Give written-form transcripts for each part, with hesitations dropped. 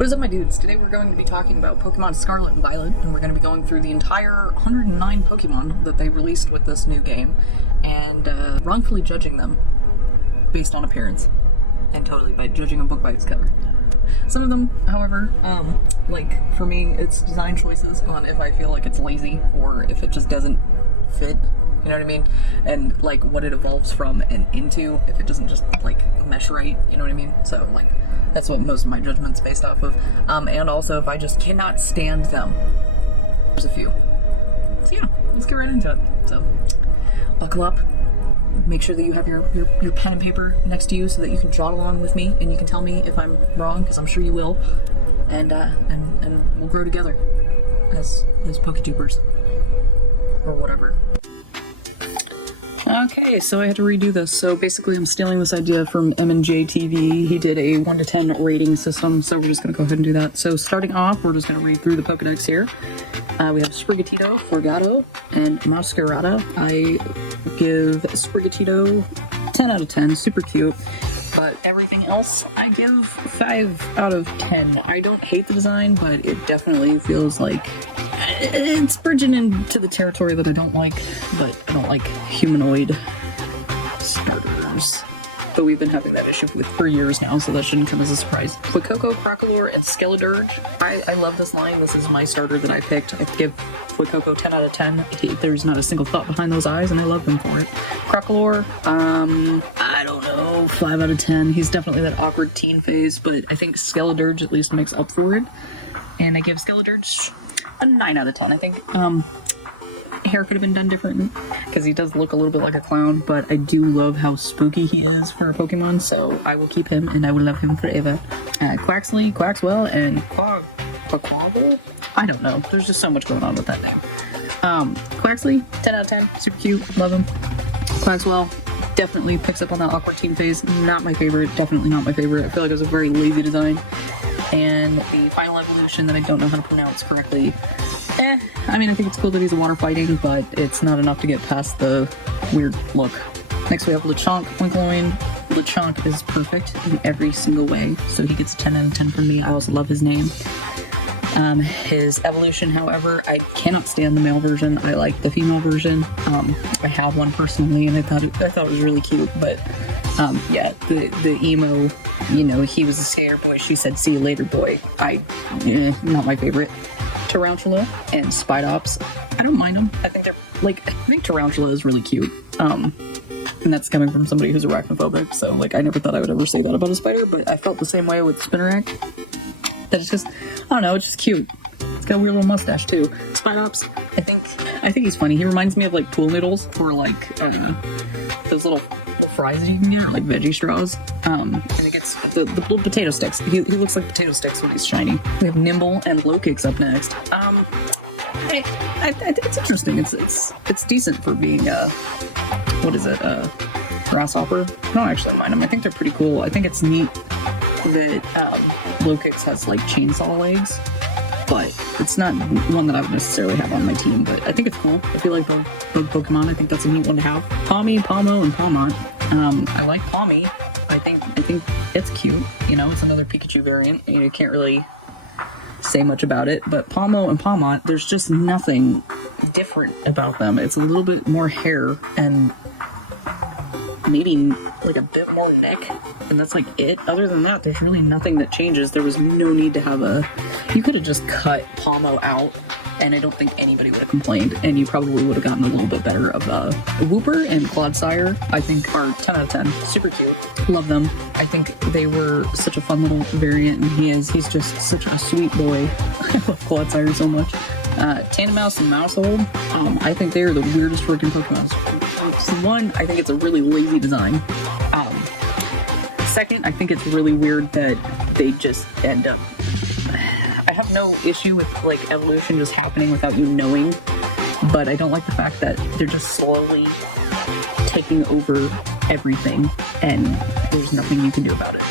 What is up, my dudes? Today we're going to be talking about Pokemon Scarlet and Violet, and we're going to be going through the entire 109 Pokemon that they released with this new game, and wrongfully judging them based on appearance, and totally by judging a book by its cover. Some of them, however, like for me, it's design choices on if I feel like it's lazy or if it just doesn't fit. You know what I mean? And like what it evolves from and into, if it doesn't just like mesh right, you know what I mean? So like that's what most of my judgment's based off of. And also if I just cannot stand them. There's a few. So yeah, let's get right into it. So buckle up. Make sure that you have your pen and paper next to you so that you can jot along with me and you can tell me if I'm wrong, because I'm sure you will. And we'll grow together as Poketubers. Or whatever. Okay, so I had to redo this. So basically I'm stealing this idea from M&J TV. He did a 1 to 10 rating system, so we're just going to go ahead and do that. So starting off, we're just going to read through the Pokedex here. We have Sprigatito, Forgato, and Masquerada. I give Sprigatito 10 out of 10, super cute. But everything else, I give 5 out of 10. I don't hate the design, but it definitely feels like it's bridging into the territory that I don't like, but I don't like humanoid starters. But we've been having that issue for years now, so that shouldn't come as a surprise. Fuecoco, Crocalor, and Skeledirge. I love this line. This is my starter that I picked. I give Fuecoco 10 out of 10. There's not a single thought behind those eyes, and I love them for it. Crocalor, I don't know, 5 out of 10. He's definitely that awkward teen phase, but I think Skeledirge at least makes up for it. And I give Skeledirge a 9 out of 10. I think hair could have been done different because he does look a little bit like a clown, but I do love how spooky he is for a Pokemon, so I will keep him and I will love him forever. Quaxley, Quaxwell, and Quaquaval? I don't know. There's just so much going on with that name. Quaxley, 10 out of 10. Super cute. Love him. Quaxwell definitely picks up on that awkward teen phase. Not my favorite. Definitely not my favorite. I feel like it was a very lazy design. And the final evolution that I don't know how to pronounce correctly. I mean, I think it's cool that he's a water fighting, but it's not enough to get past the weird look. Next we have Lechonk, Winkloin. Lechonk is perfect in every single way, so he gets a 10 out of 10 from me. I also love his name. His evolution, however, I cannot stand the male version. I like the female version. I have one personally, and I thought it was really cute, but yeah, the emo, you know, he was a skater boy, she said see you later boy. Not my favorite. Tarantula and Spidops, I don't mind them. I think Tarantula is really cute. And that's coming from somebody who's arachnophobic, so like I never thought I would ever say that about a spider, but I felt the same way with Spinarak. That it's just, I don't know, it's just cute. It's got a weird little mustache too. Spidops, I think he's funny. He reminds me of like pool noodles or like those little fries that you can get, like veggie straws. And it gets the little potato sticks. He looks like potato sticks when he's shiny. We have Nimble and Low Kicks up next. I think it's interesting. It's decent for being what is it? Grasshopper. I don't actually mind them. I think they're pretty cool. I think it's neat that Low Kicks has like chainsaw legs, but it's not one that I would necessarily have on my team, but I think it's cool. If you like bug Pokemon, I think that's a neat one to have. Palmy, Palmo, and Palmont. I like Palmy. I think it's cute. You know, it's another Pikachu variant. You can't really say much about it, but Palmo and Palmont, there's just nothing different about them. It's a little bit more hair and maybe like a bit more neck, and that's like it. Other than that, there's really nothing that changes. There was no need to have you could have just cut Palmo out, and I don't think anybody would have complained, and you probably would have gotten a little bit better of Wooper and Clodsire, I think are 10 out of 10. Super cute. Love them. I think they were such a fun little variant, and he's just such a sweet boy. I love Clodsire so much. Tandemaus and Mousehold, I think they are the weirdest freaking Pokemon. One, I think it's a really lazy design. Second, I think it's really weird that they just end up... I have no issue with like evolution just happening without you knowing, but I don't like the fact that they're just slowly taking over everything and there's nothing you can do about it.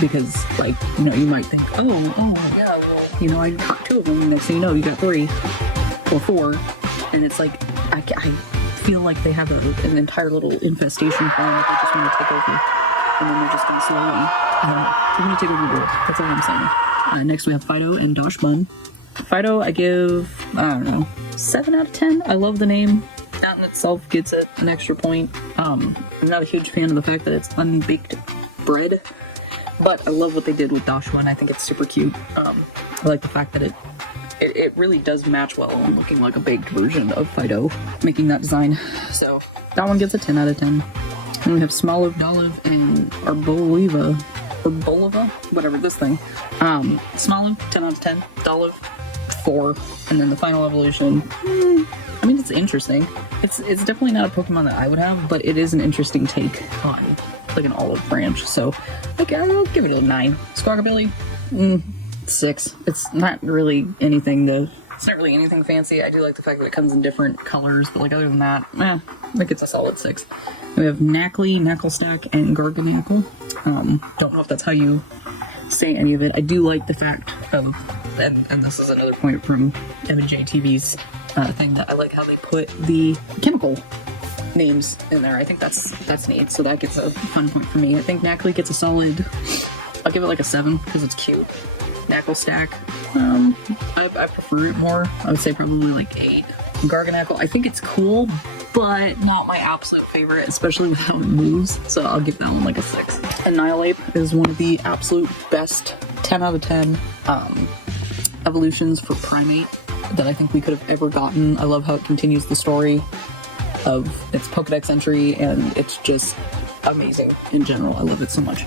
Because like, you know, you might think, oh yeah, well, you know, I caught 2 of them, and next thing you know, you got 3 or 4, and it's like, I feel like they have an entire little infestation plan that they just want to take over, and then they're just going to slowly, they're going to take over the world. That's all I'm saying. Next we have Fido and Dosh Bun. Fido, I give, I don't know, 7 out of 10. I love the name. That in itself gets it an extra point. I'm not a huge fan of the fact that it's unbaked bread, but I love what they did with Dosh Bun. I think it's super cute. I like the fact that it really does match well on looking like a baked version of Fido, making that design. So that one gets a 10 out of 10. And we have Smoliv, Doliv, and Arboliva, whatever this thing. Smoliv, 10 out of 10. Doliv, 4. And then the final evolution, I mean, it's interesting. It's definitely not a Pokemon that I would have, but it is an interesting take on like an olive branch. So okay, I'll give it a 9. Squawkabilly, 6. It's not really anything fancy. I do like the fact that it comes in different colors, but like other than that, it gets a solid 6. We have Knackley, Knacklestack, and Garganacl. Don't know if that's how you say any of it. I do like the fact of, and this is another point from M&J TV's thing, that I like how they put the chemical names in there. I think that's neat, so that gets a fun point for me. I think Knackley gets a solid, I'll give it like a 7 because it's cute. Knacklestack, I prefer it more. I would say probably like 8. Garganacl, I think it's cool, but not my absolute favorite, especially with how it moves, so I'll give that one like a 6. Annihilate is one of the absolute best 10 out of 10 evolutions for Primate that I think we could have ever gotten. I love how it continues the story of its Pokedex entry, and it's just amazing in general. I love it so much.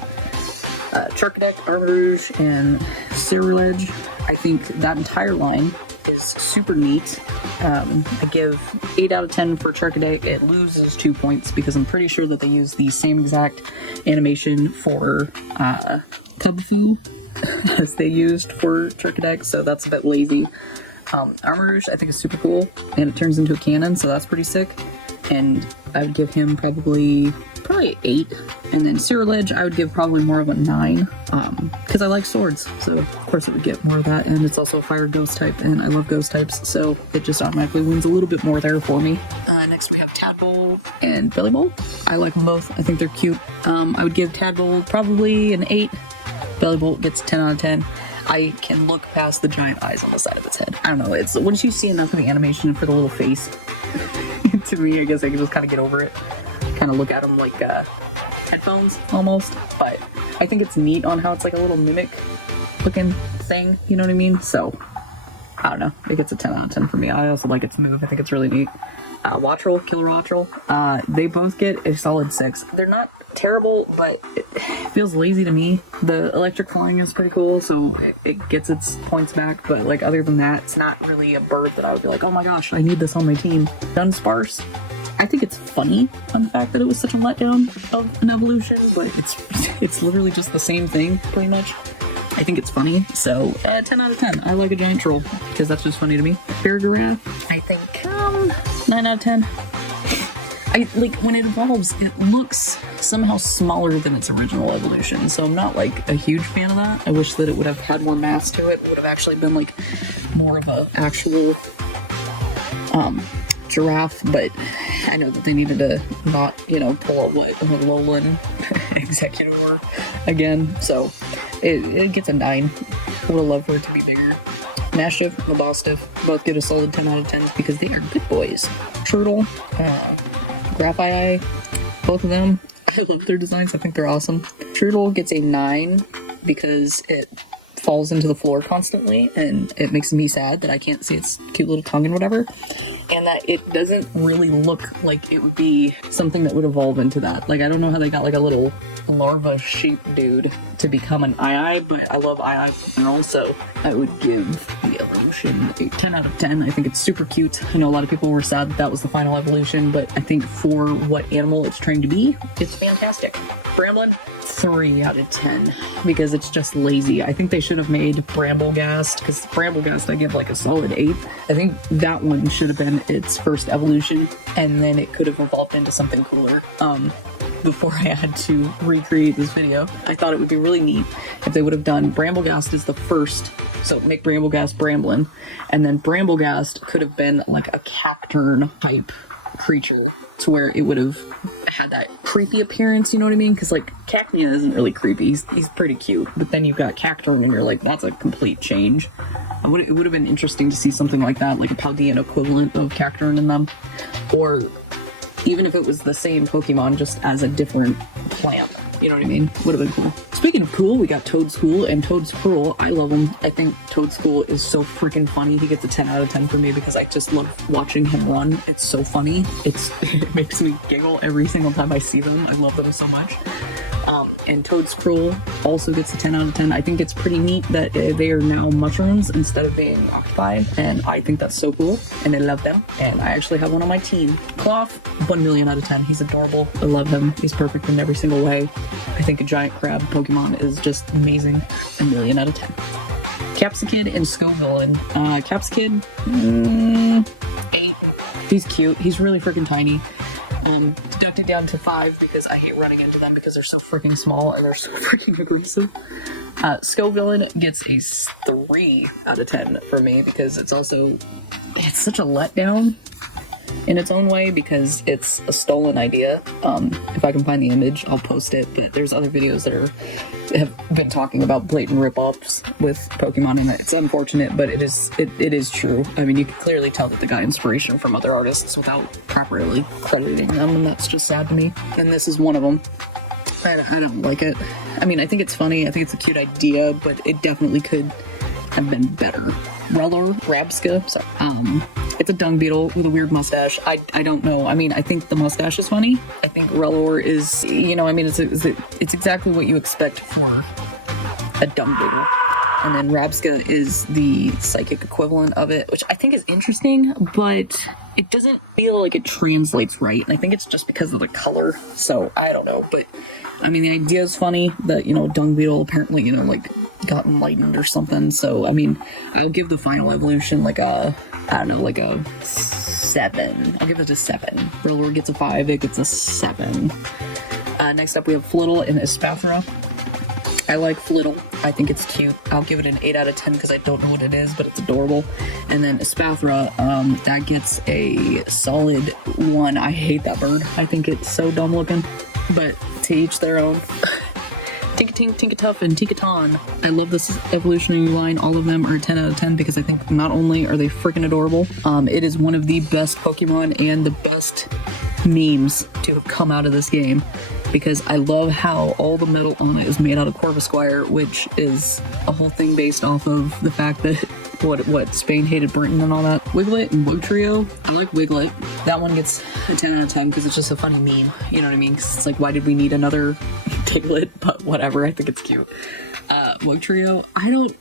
Charcadex, Armarouge, and Ceruledge. I think that entire line is super neat. I give 8 out of 10 for Charcadex. It loses 2 points because I'm pretty sure that they use the same exact animation for Cubfu as they used for Charcadex, so that's a bit lazy. Armarouge I think is super cool, and it turns into a cannon, so that's pretty sick. And I would give him probably 8. And then Ceruledge, I would give probably more of a 9, because I like swords, so of course I would get more of that. And it's also a fire ghost type, and I love ghost types, so it just automatically wins a little bit more there for me. Next we have Tadpole and Bellybolt. I like them both. I think they're cute. I would give Tadpole probably an 8. Bellybolt gets 10 out of 10. I can look past the giant eyes on the side of its head. I don't know, it's once you see enough of the animation for the little face, to me, I guess I can just kind of get over it. Kind of look at them like headphones, almost. But I think it's neat on how it's like a little mimic looking thing, you know what I mean? So, I don't know, it gets a 10 out of 10 for me. I also like its move, I think it's really neat. Wattrel, Killer Wattrel, they both get a solid 6. They're not terrible, but it feels lazy to me. The electric flying is pretty cool, so it gets its points back, but like other than that, it's not really a bird that I would be like, oh my gosh, I need this on my team. Dunsparce, I think it's funny on the fact that it was such a letdown of an evolution, but it's literally just the same thing, pretty much. I think it's funny, so 10 out of 10. I like a giant troll, because that's just funny to me. Farigiraf, I think 9 out of 10. I like when it evolves, it looks somehow smaller than its original evolution, so I'm not like a huge fan of that. I wish that it would have had more mass to it. It would have actually been like more of a actual giraffe, but I know that they needed to not, pull a Alolan Executor again, so it gets a 9. Would have loved for it to be bigger. Mastiff, Mabostiff, both get a solid 10 out of 10 because they are good boys. Turtle, Graphii, both of them, I love their designs, I think they're awesome. Turtle gets a 9 because it falls into the floor constantly, and it makes me sad that I can't see its cute little tongue and whatever, and that it doesn't really look like it would be something that would evolve into that. Like, I don't know how they got like a little larva shaped dude to become an ii, but I love ii in general, so I would give the evolution a 10 out of 10. I think it's super cute. I know a lot of people were sad that was the final evolution, but I think for what animal it's trying to be, it's fantastic. Bramblin, 3 out of 10 because it's just lazy. I think they should have made Bramblegast, because Bramblegast I give like a solid 8. I think that one should have been its first evolution, and then it could have evolved into something cooler. Before I had to recreate this video, I thought it would be really neat if they would have done Bramblegast is the first, so make Bramblegast Bramblin, and then Bramblegast could have been like a Cacturn type creature, to where it would have had that creepy appearance, you know what I mean? Because, like, Cacnea isn't really creepy. He's pretty cute. But then you've got Cacturn, and you're like, that's a complete change. It would have been interesting to see something like that, like a Paldean equivalent of Cacturn in them. Or even if it was the same Pokemon, just as a different plant. You know what I mean? Would have been cool. Speaking of cool, we got Toadscool and Toadscruel. I love him. I think Toadscool is so freaking funny. He gets a 10 out of 10 for me because I just love watching him run. It's so funny. It makes me giggle every single time I see them. I love them so much. And Toadscruel also gets a 10 out of 10. I think it's pretty neat that they are now mushrooms instead of being octopi, and I think that's so cool, and I love them, and I actually have one on my team. Cloth, 1 million out of 10. He's adorable. I love him. He's perfect in every single way. I think a giant crab Pokemon is just amazing. 1 million out of 10. Capsicid and Scovillain. Capsicid, 8. He's cute. He's really freaking tiny. Deducted down to 5 because I hate running into them because they're so freaking small and they're so freaking aggressive. Scovillain gets a 3 out of 10 for me because it's such a letdown in its own way because it's a stolen idea. If I can find the image, I'll post it, but there's other videos that have been talking about blatant rip-offs with Pokemon, and it's unfortunate, but it is true. I mean, you can clearly tell that they got inspiration from other artists without properly crediting them, and that's just sad to me. And this is one of them. I don't like it. I mean, I think it's funny, I think it's a cute idea, but it definitely could have been better. Rabska, sorry. It's a dung beetle with a weird mustache. I don't know. I mean, I think the mustache is funny. I think Rellor is, you know, I mean, it's exactly what you expect for a dung beetle. And then Rabska is the psychic equivalent of it, which I think is interesting, but it doesn't feel like it translates right. And I think it's just because of the color. So I don't know. But I mean, the idea is funny that, you know, dung beetle apparently, you know, like got enlightened or something. So I mean, I'll give the final evolution like a 7. I'll give it a 7. Rellor gets a 5, it gets a 7. Next up we have Flittle and Espathra. I like Flittle. I think it's cute. I'll give it an 8 out of 10 because I don't know what it is, but it's adorable. And then Espathra, that gets a solid 1. I hate that bird. I think it's so dumb looking, but to each their own. Tinkatink, Tinkatuff, and Tinkaton. I love this evolutionary line. All of them are 10 out of 10 because I think not only are they freaking adorable, it is one of the best Pokemon and the best memes to have come out of this game because I love how all the metal on it is made out of Corvisquire, which is a whole thing based off of the fact that what Spain hated Britain and all that. Wiglet and Wugtrio. I like Wiglet. That one gets a 10 out of 10 because it's just a funny meme. You know what I mean? Because it's like, why did we need another Diglett? But whatever. I think it's cute. Wugtrio. I don't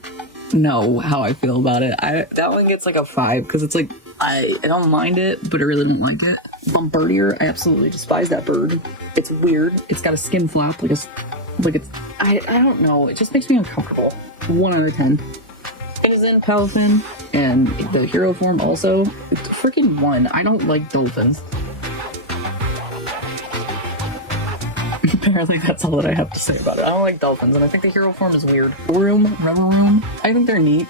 know how I feel about it. That one gets like a 5 because it's like I don't mind it, but I really don't like it. Bombardier. I absolutely despise that bird. It's weird. It's got a skin flap I don't know. It just makes me uncomfortable. 1 out of 10. Citizen, Palafin, and the hero form also. It's freaking 1. I don't like dolphins. Apparently that's all that I have to say about it. I don't like dolphins, and I think the hero form is weird. Revavroom, I think they're neat.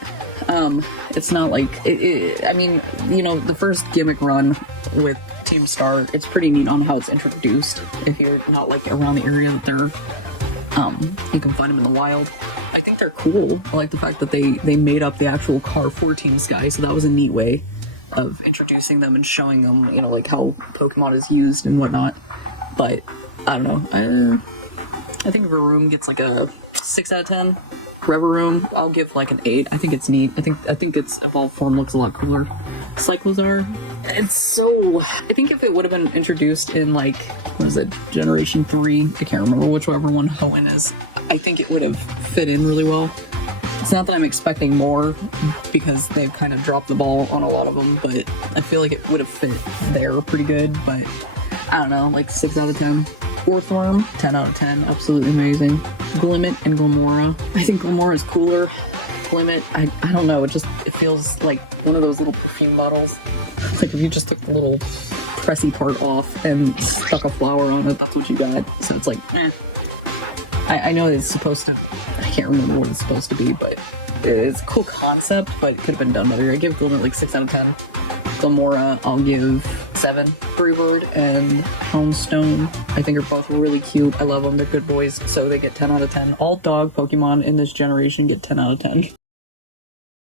It's not like, I mean, you know, the first gimmick run with Team Star, it's pretty neat on how it's introduced. If you're not like around the area that they're, you can find them in the wild. I think they're cool. I like the fact that they made up the actual Car 14 Sky, so that was a neat way of introducing them and showing them, you know, like how Pokemon is used and whatnot. But I don't know. I think Varoom gets like a 6 out of 10. Reveroom, I'll give like an 8. I think it's neat. I think its evolved form looks a lot cooler. Cyclozar, I think if it would have been introduced in like, what is it, Generation 3, I can't remember whichever one Hoenn is, I think it would have fit in really well. It's not that I'm expecting more because they've kind of dropped the ball on a lot of them, but I feel like it would have fit there pretty good, but I don't know, like 6 out of 10. Orthworm, 10 out of 10, absolutely amazing. Glimmet and Glimora. I think Glimora is cooler. Glimmet, I don't know, it feels like one of those little perfume bottles. Like if you just took the little pressy part off and stuck a flower on it, that's what you got. So it's like, eh. I know it's supposed to, I can't remember what it's supposed to be, but it's a cool concept, but it could have been done better. I give Glimmet like 6 out of 10. Glimora, I'll give 7. Brevoord, and Houndstone, I think, are both really cute. I love them. They're good boys, so they get 10 out of 10. All dog Pokemon in this generation get 10 out of 10.